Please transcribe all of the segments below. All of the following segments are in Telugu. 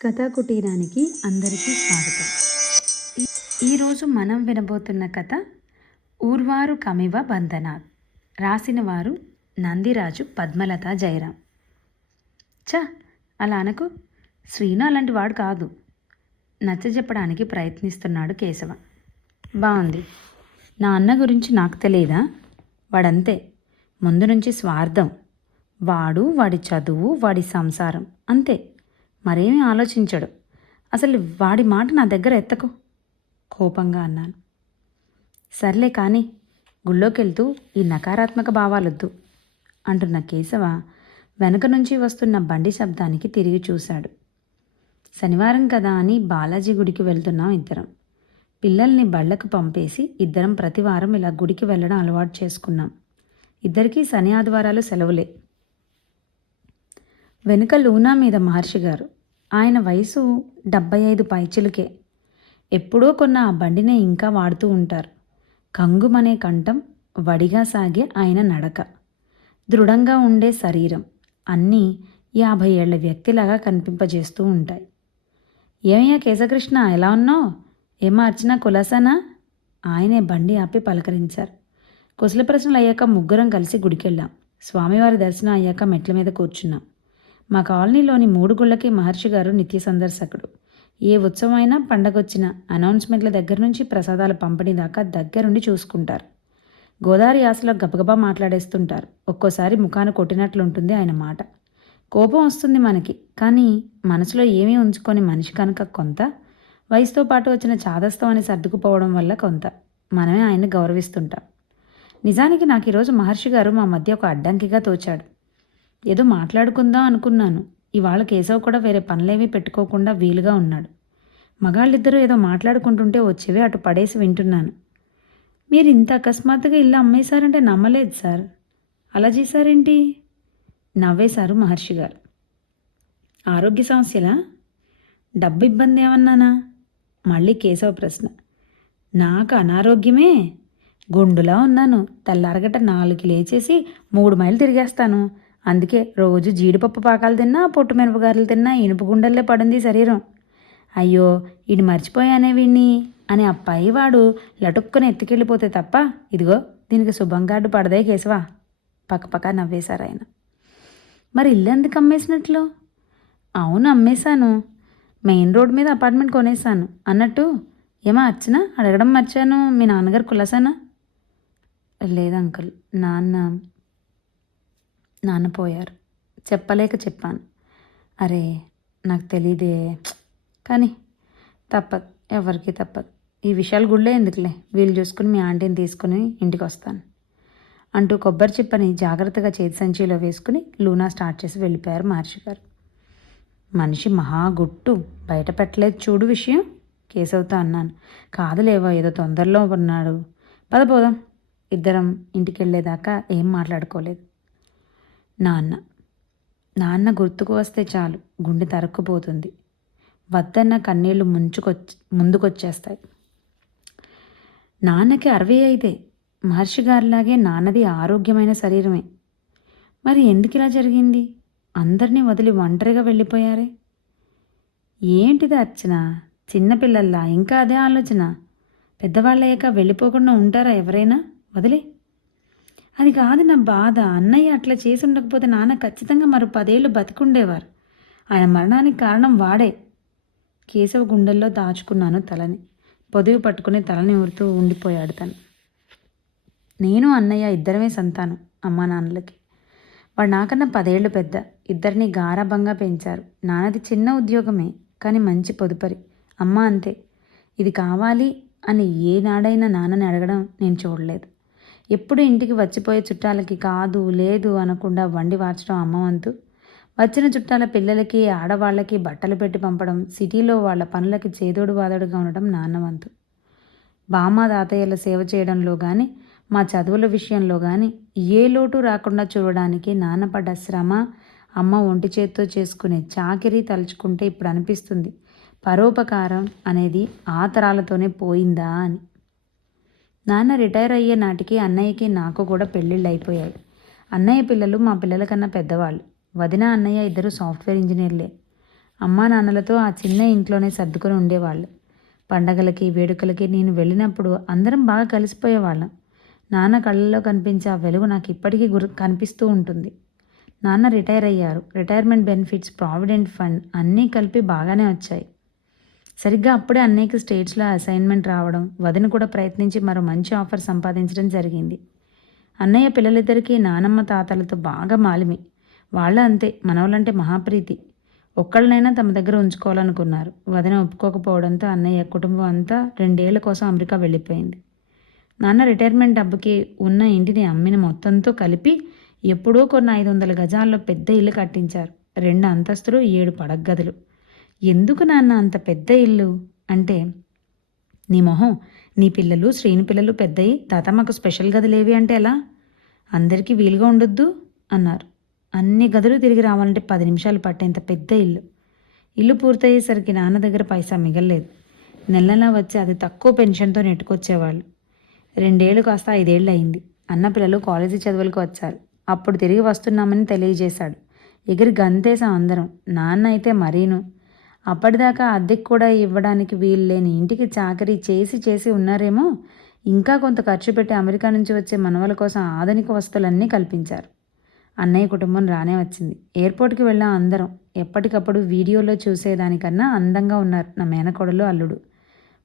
కథా కుటీరానికి అందరికీ స్వాగతం. ఈ- ఈరోజు మనం వినబోతున్న కథ ఊర్వారు కమివ బంధనాథ్. రాసిన వారు నందిరాజు పద్మలత జయరాం. చ అలా అనకు. శ్రీను అలాంటి వాడు కాదు. నచ్చజెప్పడానికి ప్రయత్నిస్తున్నాడు కేశవ. బాగుంది నా అన్న గురించి నాకు తెలియదా వాడంతే. ముందు నుంచి స్వార్థం. వాడు వాడి చదువు వాడి సంసారం. అంతే. మరేమీ ఆలోచించడు. అసలు వాడి మాట నా దగ్గర ఎత్తకు? కోపంగా అన్నాను. సర్లే కానీ గుళ్ళోకెళ్తూ ఈ నకారాత్మక భావాలొద్దు అంటున్న కేశవ వెనక నుంచి వస్తున్న బండి శబ్దానికి తిరిగి చూశాడు. శనివారం కదా అని బాలాజీ గుడికి వెళ్తున్నాం ఇద్దరం. పిల్లల్ని బళ్ళకు పంపేసి ఇద్దరం ప్రతివారం ఇలా గుడికి వెళ్ళడం అలవాటు చేసుకున్నాం. ఇద్దరికీ శని ఆదివారాలు సెలవులే. వెనుక లూనా మీద మహర్షి గారు ఆయన వయసు డెబ్బై ఐదు పైచిలుకే. ఎప్పుడో కొన్న ఆ బండినే ఇంకా వాడుతూ ఉంటారు. కంగుమనే కంఠం వడిగా సాగే ఆయన నడక. దృఢంగా ఉండే శరీరం అన్నీ యాభై ఏళ్ళ వ్యక్తిలాగా కనిపింపజేస్తూ ఉంటాయి. ఏమయ్యా కేశకృష్ణ ఎలా ఉన్నావు? ఏమా అర్చన కులాసానా? ఆయనే బండి ఆపి పలకరించారు. కుశల ప్రశ్నలు అయ్యాక ముగ్గురం కలిసి గుడికెళ్ళాం. స్వామివారి దర్శనం అయ్యాక మెట్ల మీద కూర్చున్నాం. మా కాలనీలోని మూడు గుళ్ళకి మహర్షి గారు నిత్య సందర్శకుడు. ఏ ఉత్సవమైనా పండగొచ్చినా అనౌన్స్మెంట్ల దగ్గర నుంచి ప్రసాదాల పంపిణీ దాకా దగ్గరుండి చూసుకుంటారు. గోదావరి యాసలో గబగబా మాట్లాడేస్తుంటారు. ఒక్కోసారి ముఖాన కొట్టినట్లుంటుంది ఆయన మాట. కోపం వస్తుంది మనకి. కానీ మనసులో ఏమీ ఉంచుకొని మనిషి కనుక కొంత వయసుతో పాటు వచ్చిన చాదస్తం అని సర్దుకుపోవడం వల్ల కొంత. మనమే ఆయన్ని గౌరవిస్తుంటాం. నిజానికి నాకు ఈరోజు మహర్షి గారు మా మధ్య ఒక అడ్డంకిగా తోచాడు. ఏదో మాట్లాడుకుందాం అనుకున్నాను. ఇవాళ కేశవ్ కూడా వేరే పనులేమీ పెట్టుకోకుండా వీలుగా ఉన్నాడు. మగాళ్ళిద్దరూ ఏదో మాట్లాడుకుంటుంటే వచ్చేవి అటు పడేసి వింటున్నాను. మీరు ఇంత అకస్మాత్తుగా ఇల్లు అమ్మేశారంటే నమ్మలేదు సార్. అలా చేశారేంటి? నవ్వేశారు మహర్షి గారు. ఆరోగ్య సమస్యలా? డబ్బు ఇబ్బంది ఏమన్నానా? మళ్ళీ కేశవ ప్రశ్న. నాకు అనారోగ్యమే? గుండులా ఉన్నాను. తెల్లారగట నాలుగు లేచేసి మూడు మైలు తిరిగేస్తాను. అందుకే రోజు జీడిపప్పు పాకాలు తిన్నా పొట్టు మినపగారలు తిన్నా ఇనుప గుండెల్లే పడింది శరీరం. అయ్యో ఈడు మర్చిపోయానే వీణ్ణి అని అప్పాయి వాడు లటుక్కుని ఎత్తుకెళ్ళిపోతే తప్ప ఇదిగో దీనికి శుభంగాడు పడదే కేశవా. పక్కపక్క నవ్వేశారు ఆయన. మరి ఇల్లు ఎందుకు అమ్మేసినట్లు? అవును అమ్మేశాను. మెయిన్ రోడ్ మీద అపార్ట్మెంట్ కొనేసాను అన్నట్టు ఏమా అర్చన? అడగడం మర్చాను. మీ నాన్నగారు కులసానా? లేదు అంకుల్ నాన్న నాన్న పోయారు. చెప్పలేక చెప్పాను. అరే నాకు తెలియదే కానీ తప్పదు ఎవరికి తప్పదు. ఈ విషయాలు గుళ్ళే ఎందుకులే? వీలు చూసుకుని మీ ఆంటీని తీసుకుని ఇంటికి వస్తాను అంటూ కొబ్బరి చిప్పని జాగ్రత్తగా చేతి సంచిలో వేసుకుని లూనా స్టార్ట్ చేసి వెళ్ళిపోయారు మహర్షి గారు. మనిషి మహా గుట్టు. బయట పెట్టలేదు చూడు విషయం. కేసవుతా అన్నాను. కాదులేవో ఏదో తొందరలో ఉన్నాడు. పదపోదాం ఇద్దరం ఇంటికి వెళ్ళేదాకా ఏం మాట్లాడుకోలేదు. నాన్న. నాన్న గుర్తుకు వస్తే చాలు గుండె తరక్కుపోతుంది. వద్దన్న కన్నీళ్ళు ముంచుకొచ్చి ముందుకొచ్చేస్తాయి. నాన్నకి అరవై అయితే మహర్షి గారిలాగే నాన్నది ఆరోగ్యమైన శరీరమే. మరి ఎందుకు ఇలా జరిగింది? అందరినీ వదిలి ఒంటరిగా వెళ్ళిపోయారే? ఏంటిది అర్చన? చిన్నపిల్లల్లా ఇంకా అదే ఆలోచన? పెద్దవాళ్ళయ్యాక వెళ్ళిపోకుండా ఉంటారా ఎవరైనా? వదిలే. అది కాదు నా బాధ. అన్నయ్య అట్లా చేసి ఉండకపోతే నాన్న ఖచ్చితంగా మరో పదేళ్ళు బతికుండేవారు. ఆయన మరణానికి కారణం వాడే. కేశవ గుండెల్లో దాచుకున్నాను తలని. పొదువు పట్టుకుని తలని ఊరుతూ ఉండిపోయాడు తను. నేను అన్నయ్య ఇద్దరమే సంతానం అమ్మా నాన్నలకి. వాడు నాకన్నా పదేళ్ళు పెద్ద. ఇద్దరిని గారాభంగా పెంచారు. నాన్నది చిన్న ఉద్యోగమే కానీ మంచి పొదుపరి. అమ్మ అంతే. ఇది కావాలి అని ఏనాడైనా నాన్నని అడగడం నేను చూడలేదు. ఎప్పుడు ఇంటికి వచ్చిపోయే చుట్టాలకి కాదు లేదు అనకుండా వండి వార్చడం అమ్మ వంతు వచ్చిన చుట్టాల పిల్లలకి ఆడవాళ్ళకి బట్టలు పెట్టి పంపడం సిటీలో వాళ్ళ పనులకి చేదోడు వాదోడుగా ఉండడం నాన్నవంతు. బామ్మ తాతయ్యల సేవ చేయడంలో కానీ మా చదువుల విషయంలో కానీ ఏ లోటు రాకుండా చూడడానికి నాన్నపడ్డ శ్రమ అమ్మ ఒంటి చేత్తో చేసుకునే చాకిరీ తలుచుకుంటే ఇప్పుడు అనిపిస్తుంది. పరోపకారం అనేది ఆ తరాలతోనే పోయిందా అని. నాన్న రిటైర్ అయ్యే నాటికి అన్నయ్యకి నాకు కూడా పెళ్ళిళ్ళు అయిపోయాయి అన్నయ్య పిల్లలు మా పిల్లల కన్నా పెద్దవాళ్ళు. వదిన అన్నయ్య ఇద్దరు సాఫ్ట్వేర్ ఇంజనీర్లే. అమ్మా నాన్నలతో ఆ చిన్న ఇంట్లోనే సర్దుకొని ఉండేవాళ్ళు. పండగలకి వేడుకలకి నేను వెళ్ళినప్పుడు అందరం బాగా కలిసిపోయేవాళ్ళం. నాన్న కళ్ళల్లో కనిపించే ఆ వెలుగు నాకు ఇప్పటికీ గుర్ కనిపిస్తూ ఉంటుంది. నాన్న రిటైర్ అయ్యారు. రిటైర్మెంట్ బెనిఫిట్స్ ప్రావిడెంట్ ఫండ్ అన్నీ కలిపి బాగానే వచ్చాయి. సరిగ్గా అప్పుడే అన్నయ్యకి స్టేట్స్లో అసైన్మెంట్ రావడం వదిన కూడా ప్రయత్నించి మరో మంచి ఆఫర్ సంపాదించడం జరిగింది. అన్నయ్య పిల్లలిద్దరికీ నానమ్మ తాతలతో బాగా మాలిమి. వాళ్ళ అంతే మనవలంటే మహాప్రీతి. ఒక్కళ్ళనైనా తమ దగ్గర ఉంచుకోవాలనుకున్నారు. వదిన ఒప్పుకోకపోవడంతో అన్నయ్య కుటుంబం అంతా రెండేళ్ళ కోసం అమెరికా వెళ్ళిపోయింది. నాన్న రిటైర్మెంట్ డబ్బుకి ఉన్న ఇంటిని అమ్మిన మొత్తంతో కలిపి ఎప్పుడో కొన్ని ఐదు వందల గజాల్లో పెద్ద ఇల్లు కట్టించారు. రెండు అంతస్తులు ఏడు పడగదులు ఎందుకు నాన్న అంత పెద్ద ఇల్లు? అంటే నీ మొహం నీ పిల్లలు శ్రీని పిల్లలు పెద్దయి తాతమ్మకు స్పెషల్ గదులేవి అంటే ఎలా? అందరికీ వీలుగా ఉండొద్దు? అన్నారు. అన్ని గదులు తిరిగి రావాలంటే పది నిమిషాలు పట్టేంత పెద్ద ఇల్లు. ఇల్లు పూర్తయ్యేసరికి నాన్న దగ్గర పైసా మిగలలేదు. నెల నెలా వచ్చి అది తక్కువ పెన్షన్తో నెట్టుకొచ్చేవాళ్ళు. రెండేళ్ళు కాస్త ఐదేళ్ళు అయింది అన్న పిల్లలు కాలేజీ చదువులకు వచ్చారు. అప్పుడు తిరిగి వస్తున్నామని తెలియజేశాడు. ఎగిరి గంతేసాం అందరం. నాన్న అయితే మరీను. అప్పటిదాకా అద్దెకు కూడా ఇవ్వడానికి వీలు లేని ఇంటికి చాకరీ చేసి చేసి ఉన్నారేమో. ఇంకా కొంత ఖర్చు పెట్టి అమెరికా నుంచి వచ్చే మనవల కోసం ఆధునిక వస్తువులన్నీ కల్పించారు. అన్నయ్య కుటుంబం రానే వచ్చింది. ఎయిర్పోర్ట్కి వెళ్ళాం అందరం ఎప్పటికప్పుడు వీడియోలో చూసేదానికన్నా అందంగా ఉన్నారు నా మేనకోడలు అల్లుడు.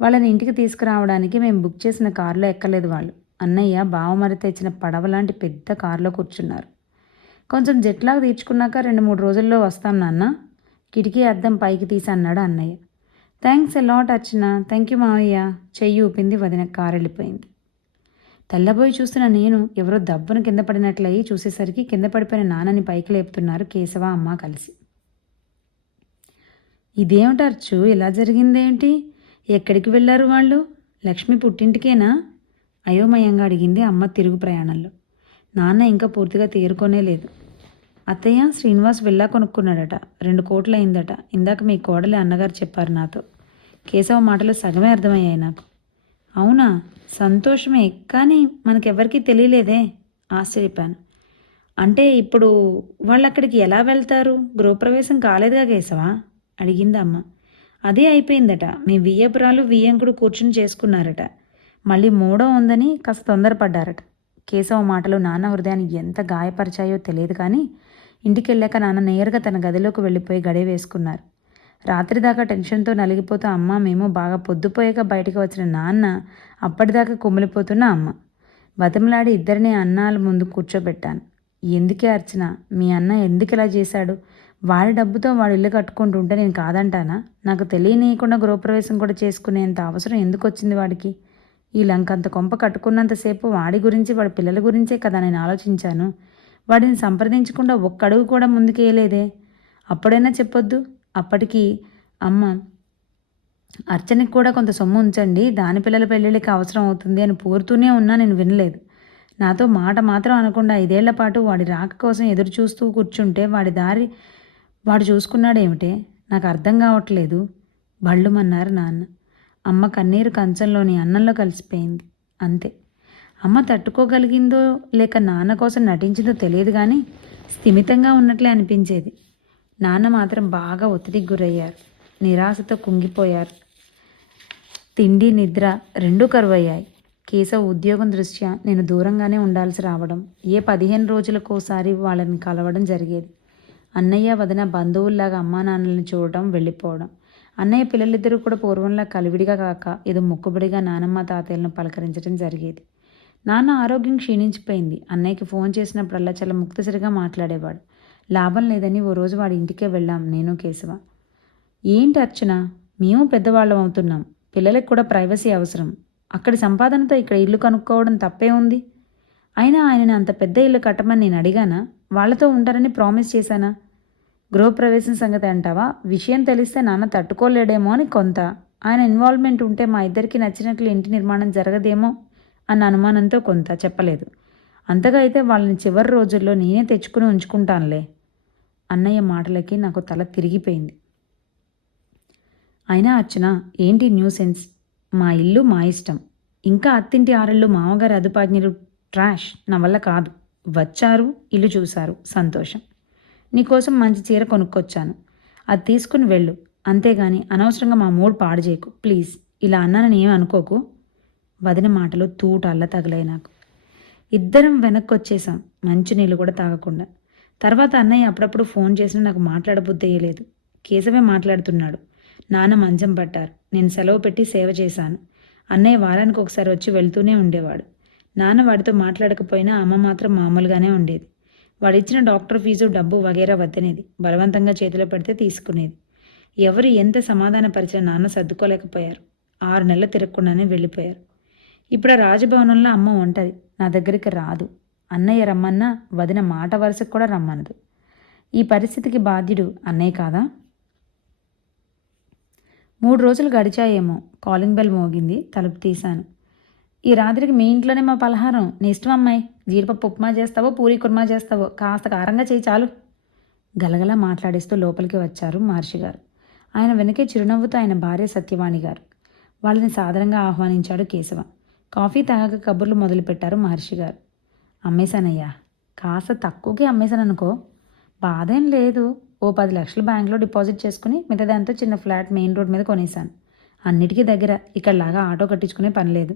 వాళ్ళని ఇంటికి తీసుకురావడానికి మేము బుక్ చేసిన కారులో ఎక్కలేదు వాళ్ళు. అన్నయ్య బావమరి తెచ్చిన పడవ లాంటి పెద్ద కారులో కూర్చున్నారు. కొంచెం జెట్లాగా తీర్చుకున్నాక రెండు మూడు రోజుల్లో వస్తాం నాన్న. కిటికీ అద్దం పైకి తీసి అన్నాడు అన్నయ్య. Thanks lot Archana. Thank you మావయ్య. చెయ్యి ఊపింది వదిన కారు వెళ్ళిపోయింది తెల్లబోయి చూస్తున్న నేను ఎవరో దబ్బును కింద పడినట్లయి చూసేసరికి కింద పడిపోయిన నాన్నని పైకి లేపుతున్నారు కేశవ అమ్మ కలిసి. ఇదేమిటర్చు ఇలా జరిగిందేంటి ఎక్కడికి వెళ్ళారు వాళ్ళు? లక్ష్మి పుట్టింటికేనా? అయోమయంగా అడిగింది అమ్మ తిరుగు ప్రయాణంలో. నాన్న ఇంకా పూర్తిగా తేరుకోనే లేదు అత్తయ్య శ్రీనివాస్ విల్లా కొనుక్కున్నాడట. రెండు కోట్లు అయిందట ఇందాక మీ కోడలి అన్నగారు చెప్పారు నాతో. కేశవ మాటలు సగమే అర్థమయ్యాయి నాకు. అవునా? సంతోషమే. కానీ మనకెవ్వరికీ తెలియలేదే. ఆశ్చర్యపోయాను. అంటే ఇప్పుడు వాళ్ళు అక్కడికి ఎలా వెళ్తారు? గృహప్రవేశం కాలేదుగా కేశవా? అడిగింది అమ్మ. అదే అయిపోయిందట. మీ వియ్యపురాలు వియ్యంకుడు కూర్చుని చేసుకున్నారట. మళ్ళీ మూడో ఉందని కాస్త తొందరపడ్డారట. కేశవ మాటలు నాన్న హృదయాన్ని ఎంత గాయపరిచాయో తెలియదు కానీ ఇంటికి వెళ్ళాక నాన్న నేరుగా తన గదిలోకి వెళ్ళిపోయి గడే వేసుకున్నారు. రాత్రి దాకా టెన్షన్తో నలిగిపోతూ అమ్మ మేము బాగా పొద్దుపోయాక బయటకు వచ్చిన నాన్న అప్పటిదాకా కుమిలిపోతున్న అమ్మ. బతిమలాడి ఇద్దరిని అన్నాల ముందు కూర్చోబెట్టాను. ఎందుకే అర్చన? మీ అన్న ఎందుకు ఇలా చేశాడు? వాడి డబ్బుతో వాడు ఇల్లు కట్టుకుంటుంటే నేను కాదంటానా? నాకు తెలియనీయకుండా గృహప్రవేశం కూడా చేసుకునేంత అవసరం ఎందుకు వచ్చింది వాడికి? ఈ లంకంత కొంప కట్టుకున్నంతసేపు వాడి గురించి వాడి పిల్లల గురించే కదా నేను ఆలోచించాను. వాడిని సంప్రదించకుండా ఒక్కడుగు కూడా ముందుకేయలేదే అప్పుడైనా చెప్పొద్దు. అప్పటికి అమ్మ అర్చనకి కూడా కొంత సొమ్ము ఉంచండి. దాని పిల్లల పెళ్ళిళ్ళకి అవసరం అవుతుంది అని పోరుతూనే ఉన్నా నేను వినలేదు. నాతో మాట మాత్రం అనకుండా ఐదేళ్ళ పాటు వాడి రాక కోసం ఎదురు చూస్తూ కూర్చుంటే వాడి దారి వాడు చూసుకున్నాడేమిటే? నాకు అర్థం కావట్లేదు. బళ్ళుమన్నారు నాన్న. అమ్మ కన్నీరు కంచంలోని అన్నంలో కలిసిపోయింది. అంతే. అమ్మ తట్టుకోగలిగిందో లేక నాన్న కోసం నటించిందో తెలియదు కానీ స్థిమితంగా ఉన్నట్లే అనిపించేది. నాన్న మాత్రం బాగా ఒత్తిడికి గురయ్యారు. నిరాశతో కుంగిపోయారు. తిండి నిద్ర రెండూ కరువయ్యాయి. కేశవ్ ఉద్యోగం దృష్ట్యా నేను దూరంగానే ఉండాల్సి రావడం ఏ పదిహేను రోజులకోసారి వాళ్ళని కలవడం జరిగేది. అన్నయ్య వదిన బంధువుల్లాగా అమ్మా నాన్నలను చూడటం వెళ్ళిపోవడం. అన్నయ్య పిల్లలిద్దరూ కూడా పూర్వంలా కలివిడిగా కాక ఏదో మొక్కుబడిగా నానమ్మ తాతయ్యలను పలకరించడం జరిగేది. నాన్న ఆరోగ్యం క్షీణించిపోయింది. అన్నయ్యకి ఫోన్ చేసినప్పుడల్లా చాలా ముక్తసరిగా మాట్లాడేవాడు. లాభం లేదని ఓ రోజు వాడి ఇంటికే వెళ్ళాం నేను కేశవ. ఏంటి అర్చన? మేము పెద్దవాళ్ళం అవుతున్నాం. పిల్లలకు కూడా ప్రైవసీ అవసరం. అక్కడి సంపాదనతో ఇక్కడ ఇల్లు కనుక్కోవడం తప్పే ఉంది. అయినా ఆయనని అంత పెద్ద ఇల్లు కట్టమని నేను అడిగానా? వాళ్ళతో ఉంటారని ప్రామిస్ చేశానా? గృహప్రవేశం సంగతి అంటావా? విషయం తెలిస్తే నాన్న తట్టుకోలేడేమో అని కొంత. ఆయన ఇన్వాల్వ్మెంట్ ఉంటే మా ఇద్దరికి నచ్చినట్లు ఇంటి నిర్మాణం జరగదేమో? అన్న అనుమానంతో కొంత చెప్పలేదు. అంతగా అయితే వాళ్ళని చివరి రోజుల్లో నేనే తెచ్చుకుని ఉంచుకుంటానులే. అన్నయ్య మాటలకి నాకు తల తిరిగిపోయింది. అయినా అర్చన ఏంటి న్యూ సెన్స్ మా ఇల్లు మా ఇష్టం. ఇంకా అత్తింటి ఆరళ్ళు మామగారు అదుపాజ్ఞలు ట్రాష్ నా వల్ల కాదు. వచ్చారు ఇల్లు చూశారు సంతోషం. నీకోసం మంచి చీర కొనుక్కొచ్చాను. అది తీసుకుని వెళ్ళు. అంతేగాని అనవసరంగా మా మూడ్ పాడు చేయకు. ప్లీజ్. ఇలా అన్నానని ఏమి అనుకోకు వదిన మాటలు తూటాల్లా తగిలాయి నాకు. ఇద్దరం వెనక్కి వచ్చేసాం మంచినీళ్ళు కూడా తాగకుండా. తర్వాత అన్నయ్య అప్పుడప్పుడు ఫోన్ చేసినా నాకు మాట్లాడబుద్ధేయలేదు కేశవే మాట్లాడుతున్నాడు. నాన్న మంచం పట్టారు. నేను సెలవు పెట్టి సేవ చేశాను. అన్నయ్య వారానికి ఒకసారి వచ్చి వెళ్తూనే ఉండేవాడు. నాన్న వాడితో మాట్లాడకపోయినా అమ్మ మాత్రం మామూలుగానే ఉండేది. వాడిచ్చిన డాక్టర్ ఫీజు డబ్బు వగేరా వద్దనేది. బలవంతంగా చేతిలో పెడితే తీసుకునేది. ఎవరు ఎంత సమాధానపరిచినా నాన్న సర్దుకోలేకపోయారు. ఆరు నెలలు తిరగకుండానే వెళ్ళిపోయారు. ఇప్పుడు ఆ రాజభవనంలో అమ్మ ఉంటుంది. నా దగ్గరికి రాదు. అన్నయ్య రమ్మన్నా వదిన మాట వరుసకు కూడా రమ్మనదు. ఈ పరిస్థితికి బాధ్యుడు అన్నయ్య కాదా? మూడు రోజులు గడిచాయేమో. కాలింగ్ బెల్ మోగింది. తలుపు తీశాను. ఈ రాత్రికి మీ ఇంట్లోనే మా పలహారం. నీ ఇష్టం అమ్మాయి. జీడిపప్పు ఉప్మా చేస్తావో పూరి కుర్మా చేస్తావో? కాస్త కారంగా చేయి చాలు. గలగలా మాట్లాడిస్తూ లోపలికి వచ్చారు మహర్షి గారు. ఆయన వెనకే చిరునవ్వుతో ఆయన భార్య సత్యవాణి గారు. వాళ్ళని సాదరంగా ఆహ్వానించాడు కేశవ. కాఫీ తాగక కబుర్లు మొదలుపెట్టారు మహర్షి గారు. అమ్మేశానయ్యా కాస్త తక్కువకి అమ్మేశాను అనుకో బాధేం లేదు. ఓ పది లక్షలు బ్యాంక్లో డిపాజిట్ చేసుకుని మిగతాదంతా చిన్న ఫ్లాట్ మెయిన్ రోడ్ మీద కొనేశాను. అన్నిటికీ దగ్గర ఇక్కడలాగా ఆటో కట్టించుకునే పని లేదు.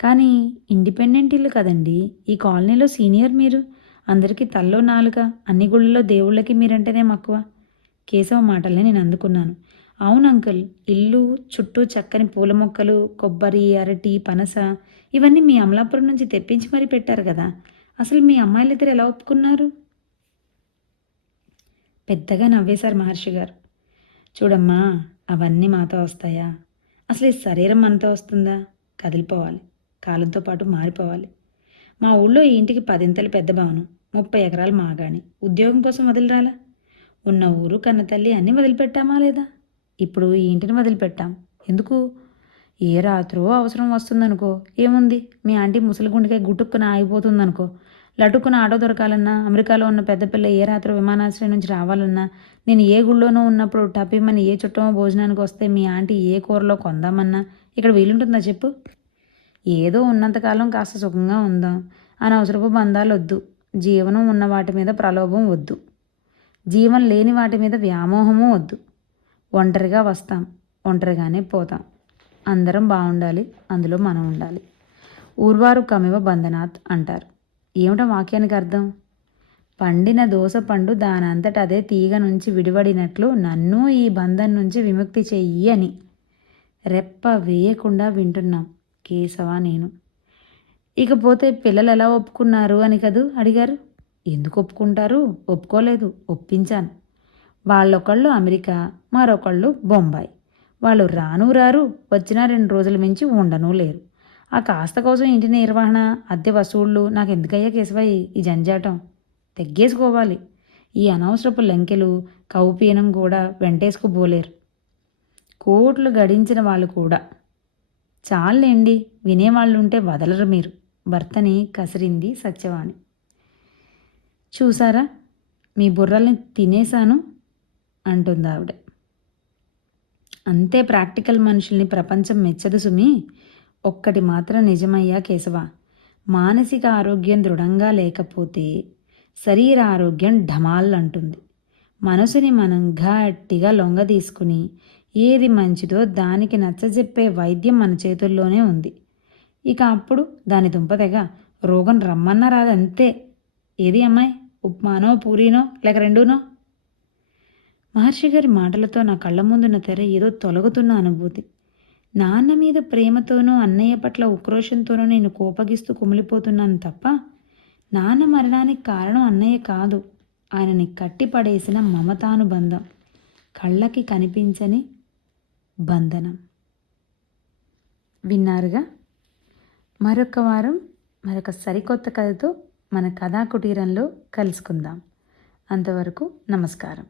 కానీ ఇండిపెండెంట్ ఇల్లు కదండి ఈ కాలనీలో సీనియర్ మీరు? అందరికీ తల్లో నాలుక అన్ని గుళ్ళలో దేవుళ్ళకి మీరంటేనే మక్కువ కేశవ మాటల్ని నేను అందుకున్నాను. అవును అంకుల్ ఇల్లు చుట్టూ చక్కని పూల మొక్కలు కొబ్బరి అరటి పనస ఇవన్నీ మీ అమలాపురం నుంచి తెప్పించి మరీ పెట్టారు కదా. అసలు మీ అమ్మాయిలిద్దరు ఎలా ఒప్పుకున్నారు? పెద్దగా నవ్వేశారు మహర్షి గారు. చూడమ్మా అవన్నీ మాతో వస్తాయా? అసలు ఈ శరీరం మనతో వస్తుందా? కదిలిపోవాలి కాలంతో పాటు మారిపోవాలి. మా ఊళ్ళో ఈ ఇంటికి పదింతలు పెద్ద భవనం ముప్పై ఎకరాలు మాగాని ఉద్యోగం కోసం వదిలిరాలా? ఉన్న ఊరు కన్నతల్లి అన్నీ వదిలిపెట్టామా లేదా? ఇప్పుడు ఈ ఇంటిని వదిలిపెట్టాం. ఎందుకు? ఏ రాత్రో అవసరం వస్తుందనుకో. ఏముంది? మీ ఆంటీ ముసలి గుటుక్కున ఆగిపోతుందనుకో. లటుక్కున ఆటో దొరకాలన్నా అమెరికాలో ఉన్న పెద్ద పిల్ల ఏ రాత్రి విమానాశ్రయం నుంచి రావాలన్నా నేను ఏ గుళ్ళోనో ఉన్నప్పుడు టపిమ్మని ఏ చుట్టమో భోజనానికి వస్తే మీ ఆంటీ ఏ కూరలో కొందామన్నా ఇక్కడ వీలుంటుందా చెప్పు? ఏదో ఉన్నంతకాలం కాస్త సుఖంగా ఉందాం. అనవసరపు బంధాలు వద్దు జీవనం ఉన్న వాటి మీద ప్రలోభం వద్దు. జీవం లేని వాటి మీద వ్యామోహము వద్దు. ఒంటరిగా వస్తాం ఒంటరిగానే పోతాం. అందరం బాగుండాలి అందులో మనం ఉండాలి. ఊర్వారు కమివ బంధనాత్ అంటారు. ఏమిటో వాక్యానికి అర్థం? పండిన దోస పండు దానంతట అదే తీగ నుంచి విడివడినట్లు నన్ను ఈ బంధం నుంచి విముక్తి చెయ్యి అని. రెప్ప వేయకుండా వింటున్నాం కేశవ నేను. ఇకపోతే పిల్లలు ఎలా ఒప్పుకున్నారు అని కదూ? అడిగారు. ఎందుకు ఒప్పుకుంటారు? ఒప్పుకోలేదు ఒప్పించాను. వాళ్ళొకళ్ళు అమెరికా మరొకళ్ళు బొంబాయి. వాళ్ళు రాను రారు వచ్చినా రెండు రోజుల మించి ఉండను లేరు. ఆ కాస్త కోసం ఇంటి నిర్వహణ అద్దె వసూళ్ళు నాకు ఎందుకయ్యా కేశవయ్య ఈ జంజాటం? తెగ్గేసుకోవాలి. ఈ అనవసరపు లంకెలు కౌపీనం కూడా వెంటేసుకుపోలేరు కోట్లు గడించిన వాళ్ళు కూడా. చాలండి వినేవాళ్ళు ఉంటే వదలరు మీరు. భర్తని కసిరింది సత్యవాణి. చూసారా? మీ బుర్రల్ని తినేశాను. అంటుంది ఆవిడ అంతే ప్రాక్టికల్ మనుషుల్ని ప్రపంచం మెచ్చదు సుమి. ఒక్కటి మాత్రం నిజమయ్యా కేశవ. మానసిక ఆరోగ్యం దృఢంగా లేకపోతే శరీర ఆరోగ్యం ఢమాల్ అంటుంది. మనసుని మనం గట్టిగా లొంగ తీసుకుని ఏది మంచిదో దానికి నచ్చజెప్పే వైద్యం మన చేతుల్లోనే ఉంది. ఇక అప్పుడు దాని దుంపదెగ రోగం రమ్మన్నా రాదంతే. ఏది అమ్మాయి? ఉప్మానో పూరీనో లేక రెండూనో? మహర్షి గారి మాటలతో నా కళ్ళ ముందున్న తెర ఏదో తొలగుతున్న అనుభూతి. నాన్న మీద ప్రేమతోనూ అన్నయ్య పట్ల ఉక్రోషంతోనూ నేను కోపగిస్తూ కుమిలిపోతున్నాను తప్ప నాన్న మరణానికి కారణం అన్నయ్య కాదు. ఆయనని కట్టిపడేసిన మమతానుబంధం కళ్ళకి కనిపించని బంధనం. విన్నారుగా? మరొక వారం మరొక సరికొత్త కథతో మన కథా కుటీరంలో కలుసుకుందాం. అంతవరకు నమస్కారం.